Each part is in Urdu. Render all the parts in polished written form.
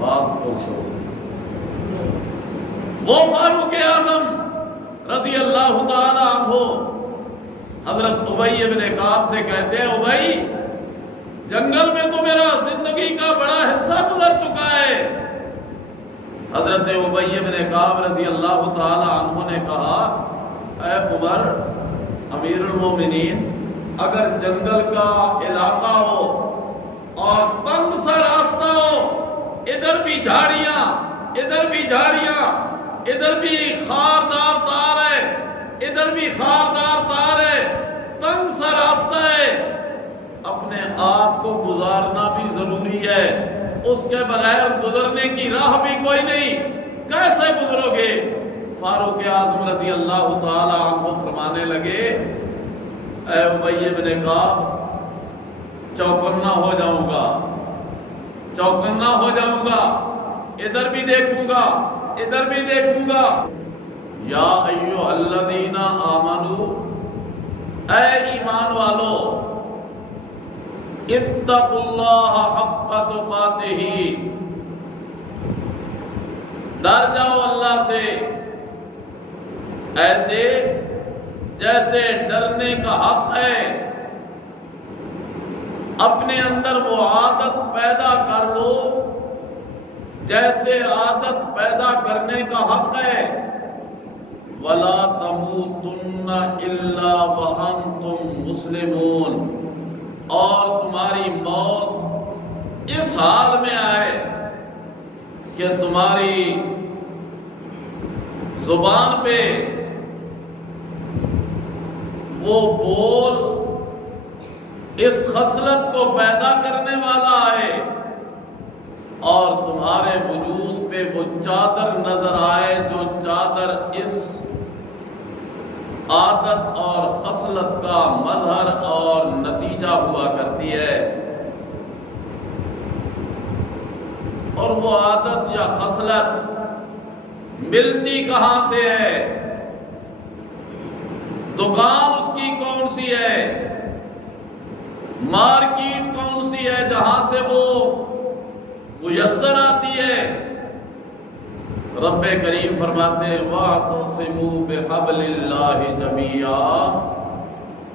باز پرس ہو۔ وہ فاروق اعظم رضی اللہ تعالی عنہ حضرت ابی بن کعب سے کہتے ہیں ابی جنگل میں تو میرا زندگی کا بڑا حصہ گزر چکا ہے۔ حضرت ابی بن کعب رضی اللہ تعالی عنہ نے کہا اے عمر امیر المومنین اگر جنگل کا علاقہ ہو اور تنگ سا راستہ ہو، ادھر بھی جھاڑیاں ادھر بھی جھاڑیاں، ادھر بھی خاردار تار ہے ادھر بھی خاردار تار ہے، تنگ سا راستہ ہے، اپنے آپ کو گزارنا بھی ضروری ہے، اس کے بغیر گزرنے کی راہ بھی کوئی نہیں، کیسے گزرو گے؟ فاروق اعظم رضی اللہ تعالی عنہ فرمانے لگے اے ابی بن کعب چوکنا ہو جاؤں گا، چوکنا ہو جاؤں گا، ادھر بھی دیکھوں گا ادھر بھی دیکھوں گا۔ یا ایھا الذین آمنوا اے ایمان والو اتقوا اللہ حق تقاتہ ڈر جاؤ اللہ سے ایسے جیسے ڈرنے کا حق ہے، اپنے اندر وہ عادت پیدا کر لو جیسے عادت پیدا کرنے کا حق ہے۔ وَلَا تَمُوتُنَّ إِلَّا وَأَنْتُمْ مُسْلِمُونَ اور تمہاری موت اس حال میں آئے کہ تمہاری زبان پہ وہ بول اس خصلت کو پیدا کرنے والا آئے اور تمہارے وجود پہ وہ چادر نظر آئے جو چادر اس عادت اور خصلت کا مظہر اور نتیجہ ہوا کرتی ہے۔ اور وہ عادت یا خصلت ملتی کہاں سے ہے؟ دکان اس کی کون سی ہے؟ مارکیٹ کون سی ہے جہاں سے وہ میسر آتی ہے؟ رب کریم فرماتے ہیں وَاعْتَصِمُوا بِحَبْلِ اللَّهِ جَمِيعًا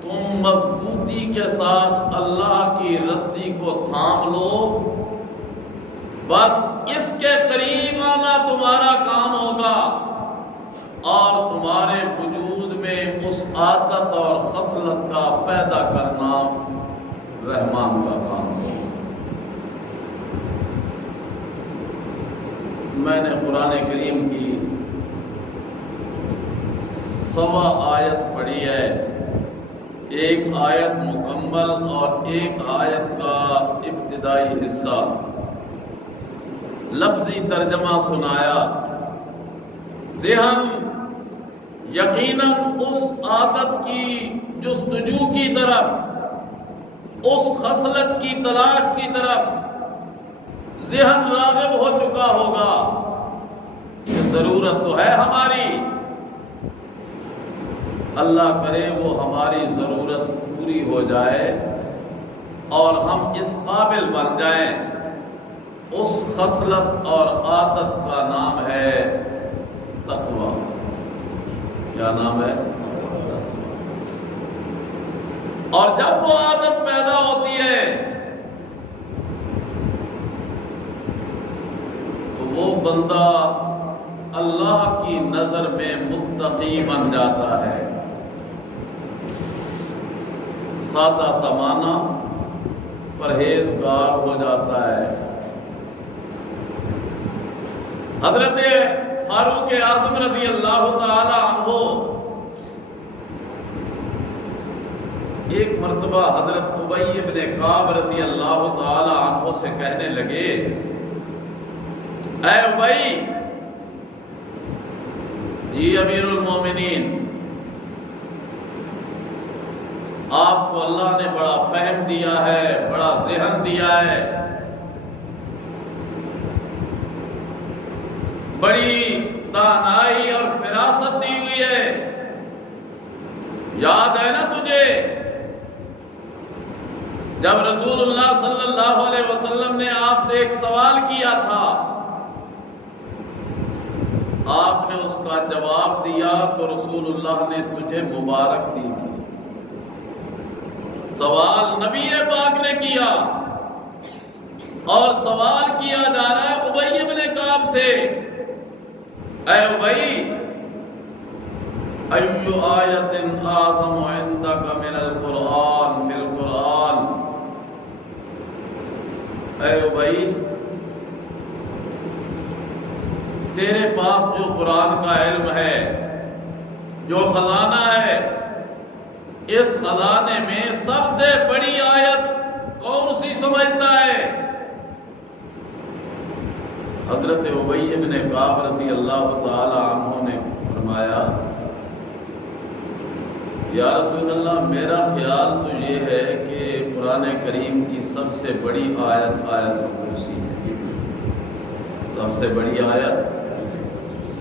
تم مضبوطی کے ساتھ اللہ کی رسی کو تھام لو، بس اس کے قریب آنا تمہارا کام ہوگا اور تمہارے وجود میں اس عادت اور خصلت کا پیدا کرنا رحمان کا کام ہوگا۔ میں نے قرآن کریم کی 100 آیت پڑھی ہے، ایک آیت مکمل اور ایک آیت کا ابتدائی حصہ لفظی ترجمہ سنایا۔ ذہن یقیناً اس عادت کی جستجو کی طرف، اس خصلت کی تلاش کی طرف ذہن راغب ہو چکا ہوگا کہ ضرورت تو ہے ہماری، اللہ کرے وہ ہماری ضرورت پوری ہو جائے اور ہم اس قابل بن جائیں۔ اس خصلت اور عادت کا نام ہے تقویٰ۔ کیا نام ہے؟ اور جب وہ عادت پیدا ہوتی ہے وہ بندہ اللہ کی نظر میں متقی بن جاتا ہے۔ سادہ سا معنی پرہیزگار ہو جاتا ہے۔ حضرت فاروق اعظم رضی اللہ تعالی عنہ ایک مرتبہ حضرت ابی بن کعب رضی اللہ تعالی عنہ سے کہنے لگے اے ابی، جی امیر المومنین، آپ کو اللہ نے بڑا فہم دیا ہے، بڑا ذہن دیا ہے، بڑی دانائی اور فراست دی ہوئی ہے، یاد ہے نا تجھے جب رسول اللہ صلی اللہ علیہ وسلم نے آپ سے ایک سوال کیا تھا آپ نے اس کا جواب دیا تو رسول اللہ نے تجھے مبارک دی تھی۔ سوال نبی پاک نے کیا اور سوال کیا جا رہا ہے ابی بن کعب سے، اے ابی ایو آیت اعظم عندک من القرآن فی القرآن، اے ابی تیرے پاس جو قرآن کا علم ہے، جو خزانہ ہے، اس خزانے میں سب سے بڑی آیت کون سی سمجھتا ہے؟ حضرت ابی بن کعب رضی اللہ تعالی عنہ نے فرمایا یا رسول اللہ میرا خیال تو یہ ہے کہ قرآن کریم کی سب سے بڑی آیت آیت الکرسی ہے۔ سب سے بڑی آیت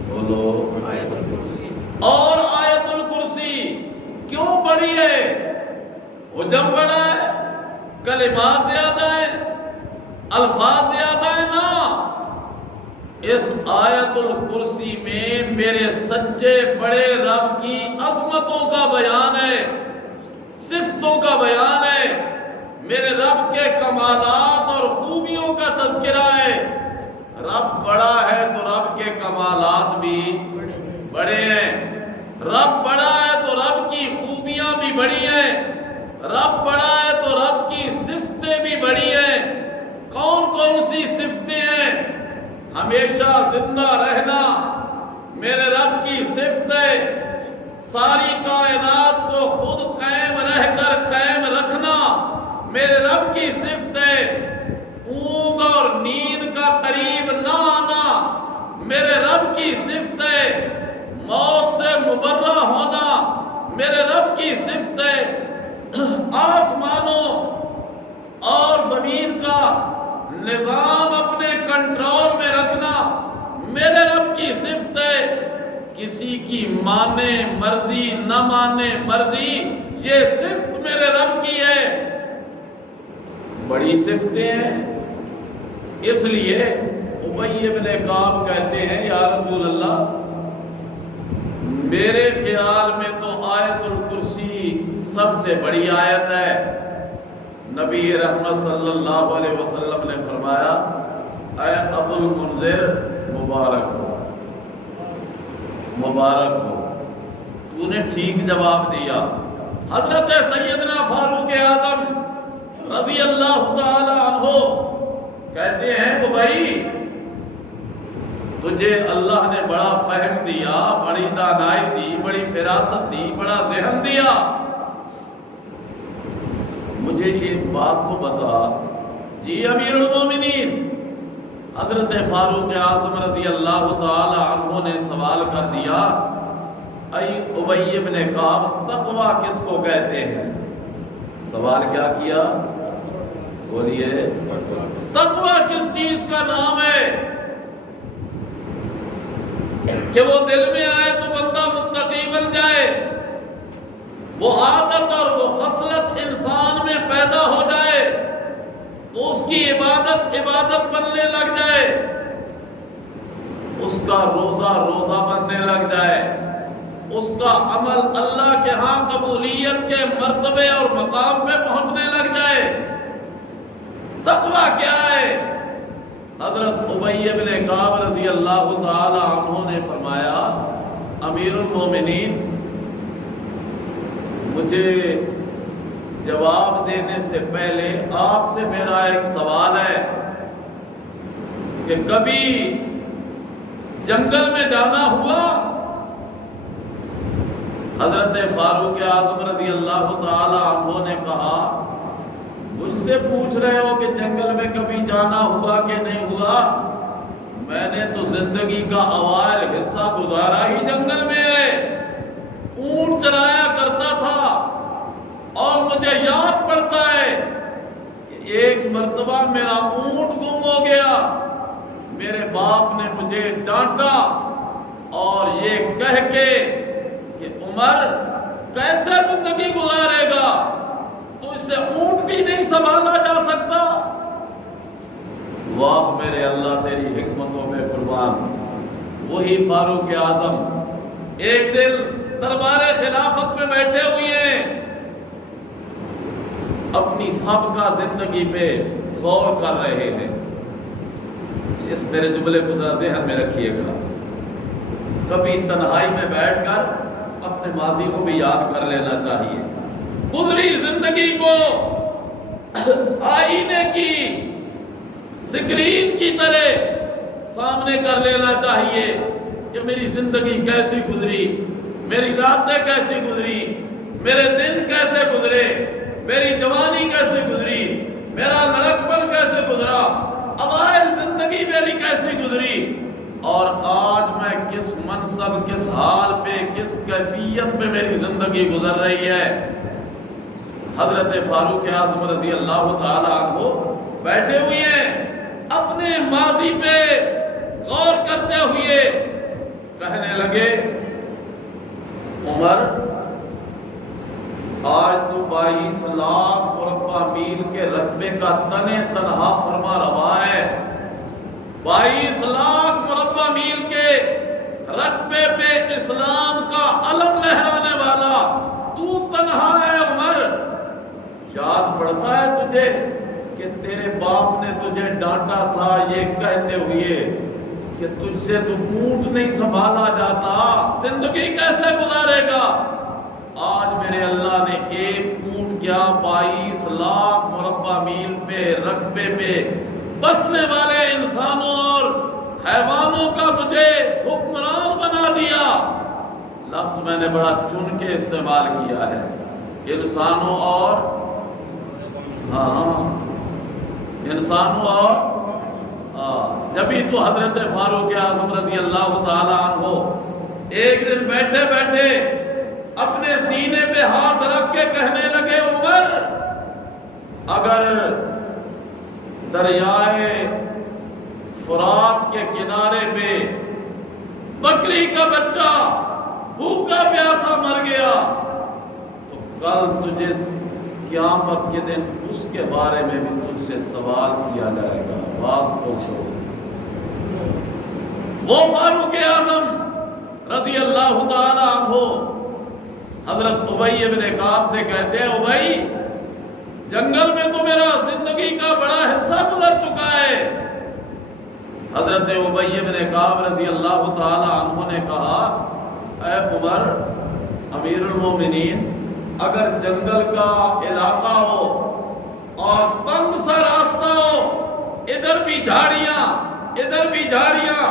بولو آیت الکرسی۔ اور آیت الکرسی کیوں بڑی ہے؟ حجم بڑا ہے، کلمات زیادہ ہیں، الفاظ زیادہ ہیں؟ نا، اس آیت الکرسی میں میرے سچے بڑے رب کی عظمتوں کا بیان ہے، صفتوں کا بیان ہے، میرے رب کے کمالات اور خوبیوں کا تذکرہ ہے۔ رب بڑا ہے تو رب کے کمالات بھی بڑے ہیں، رب بڑا ہے تو رب کی خوبیاں بھی بڑی ہیں، رب بڑا ہے تو رب کی صفتیں بھی بڑی ہیں۔ کون کون سی صفتیں ہیں؟ ہمیشہ زندہ رہنا میرے رب کی صفت ہے، ساری کائنات کو خود قائم رہ کر قائم رکھنا میرے رب کی صفت ہے، اونگ اور نیند کا قریب نہ آنا میرے رب کی صفت ہے، موت سے مبرہ ہونا میرے رب کی صفت ہے، آسمانوں اور زمین کا نظام اپنے کنٹرول میں رکھنا میرے رب کی صفت ہے، کسی کی مانے مرضی نہ مانے مرضی یہ صفت میرے رب کی ہے، بڑی صفتیں ہیں۔ اس لیے ابی بن کعب کہتے ہیں یا رسول اللہ میرے خیال میں تو آیت الکرسی سب سے بڑی آیت ہے۔ نبی رحمت صلی اللہ علیہ وسلم نے فرمایا اے ابو المنذر مبارک ہو، مبارک ہو، تو نے ٹھیک جواب دیا۔ حضرت سیدنا فاروق اعظم رضی اللہ تعالی عنہ کہتے ہیں کہ بھائی تجھے اللہ نے بڑا فہم دیا، بڑی دانائی دی، بڑی فراست دی، بڑا ذہن دیا، مجھے ایک بات تو بتا۔ جی امیر المومنین حضرت فاروق اعظم رضی اللہ تعالی عنہ نے سوال کر دیا اے ابی بن کعب تقوی کس کو کہتے ہیں؟ سوال کیا کیا؟ بولیے تقوی کس چیز کا نام ہے کہ وہ دل میں آئے تو بندہ متقی بن جائے، وہ عادت اور وہ خصلت انسان میں پیدا ہو جائے تو اس کی عبادت بننے لگ جائے، اس کا روزہ بننے لگ جائے، اس کا عمل اللہ کے ہاں قبولیت کے مرتبے اور مقام پہ پہنچنے لگ جائے۔ تقویٰ کیا ہے؟ حضرت ابی بن کعب رضی اللہ تعالی عنہ نے فرمایا امیر المومنین مجھے جواب دینے سے پہلے آپ سے میرا ایک سوال ہے کہ کبھی جنگل میں جانا ہوا؟ حضرت فاروق اعظم رضی اللہ تعالی عنہ نے کہا مجھ سے پوچھ رہے ہو کہ جنگل میں کبھی جانا ہوا کہ نہیں ہوا؟ میں نے تو زندگی کا اوائل حصہ گزارا ہی جنگل میں ہے، اونٹ چرایا کرتا تھا، اور مجھے یاد پڑتا ہے کہ ایک مرتبہ میرا اونٹ گم ہو گیا، میرے باپ نے مجھے ڈانٹا اور یہ کہہ کے کہ عمر کیسے زندگی گزارے گا، تو اس سے اونٹ بھی نہیں سنبھالا جا سکتا۔ واہ میرے اللہ تیری حکمتوں میں قربان، وہی فاروق اعظم ایک دن دربار خلافت میں بیٹھے ہوئے ہیں، اپنی سابقہ زندگی پہ غور کر رہے ہیں۔ اس میرے جملے کو ذرا ذہن میں رکھیے گا، کبھی تنہائی میں بیٹھ کر اپنے ماضی کو بھی یاد کر لینا چاہیے، گزری زندگی کو آئینے کی سکرین کی طرح سامنے کر لینا چاہیے کہ میری زندگی کیسی گزری، میری راتیں کیسی گزری، میرے دن کیسے گزرے، میری جوانی کیسے گزری، میرا لڑکپن کیسے گزرا، اوائل زندگی میری کیسی گزری، اور آج میں کس منصب، کس حال پہ، کس کیفیت پہ میری زندگی گزر رہی ہے۔ حضرت فاروق اعظم رضی اللہ تعالی عنہ بیٹھے ہوئے ہیں، اپنے ماضی پہ غور کرتے ہوئے کہنے لگے، عمر آج تو 22 لاکھ مربع میل کے رقبے کا تنہا فرما روا ہے، 22 لاکھ مربع میل کے رقبے پہ اسلام کا علم لہرانے والا تو تنہا ہے عمر۔ یاد پڑتا ہے تجھے کہ تیرے باپ نے تجھے ڈانٹا تھا یہ کہتے ہوئے کہ تجھ سے تو اونٹ نہیں سنبھالا جاتا، زندگی کیسے گزارے گا؟ آج میرے اللہ نے ایک اونٹ کیا 22 لاکھ مربع میل پہ رقبے پہ بسنے والے انسانوں اور حیوانوں کا مجھے حکمران بنا دیا۔ لفظ میں نے بڑا چن کے استعمال کیا ہے، انسانوں اور انسانوں اور جبھی تو حضرت فاروق اعظم رضی اللہ تعالی عنہ ایک دن بیٹھے بیٹھے اپنے سینے پہ ہاتھ رکھ کے کہنے لگے، عمر اگر دریائے فرات کے کنارے پہ بکری کا بچہ بھوکا پیاسا مر گیا تو کل تجھے قیامت کے دن اس کے بارے میں بھی تجھ سے سوال کیا جائے گا، باز پوچھو۔ وہ فاروق اعظم رضی اللہ تعالی عنہ حضرت ابی بن کعب سے کہتے ہیں، ابی جنگل میں تو میرا زندگی کا بڑا حصہ گزر چکا ہے۔ حضرت ابی بن کعب رضی اللہ تعالی عنہ نے کہا، اے عمر امیر المومنین، اگر جنگل کا علاقہ ہو اور تنگ سا راستہ ہو، ادھر بھی جھاڑیاں، ادھر بھی جھاڑیاں،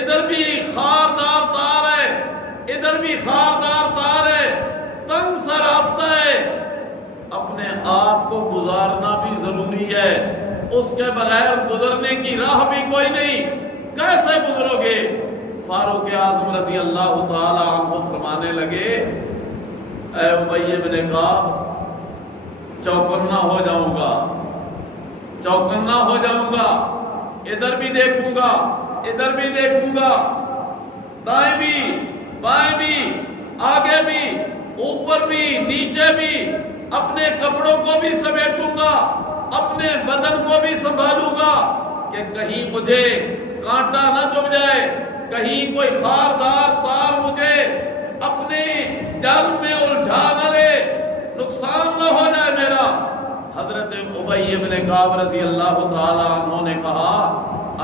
ادھر بھی خاردار تار ہے، ادھر بھی خاردار تار ہے، تنگ سا راستہ ہے، اپنے آپ کو گزارنا بھی ضروری ہے، اس کے بغیر گزرنے کی راہ بھی کوئی نہیں، کیسے گزرو گے؟ فاروق اعظم رضی اللہ تعالی عنہ فرمانے لگے، اے ابی بن کعب چوکنا ہو جاؤں گا، چوکنا ہو جاؤں گا، ادھر بھی دیکھوں گا، ادھر بھی دیکھوں گا، دائیں بھی بائیں بھی آگے بھی اوپر بھی نیچے بھی، اپنے کپڑوں کو بھی سمیٹوں گا، اپنے بدن کو بھی سنبھالوں گا کہ کہیں مجھے کانٹا نہ چبھ جائے، کہیں کوئی خاردار تار مجھے اپنے جال میں الجھا نہ لے، نقصان نہ ہو جائے میرا۔ حضرت ابی بن کعب رضی اللہ تعالی عنہ نے کہا،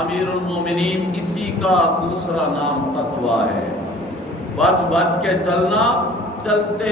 امیر المومنین اسی کا دوسرا نام تقویٰ ہے، بچ بچ کے چلنا، چلتے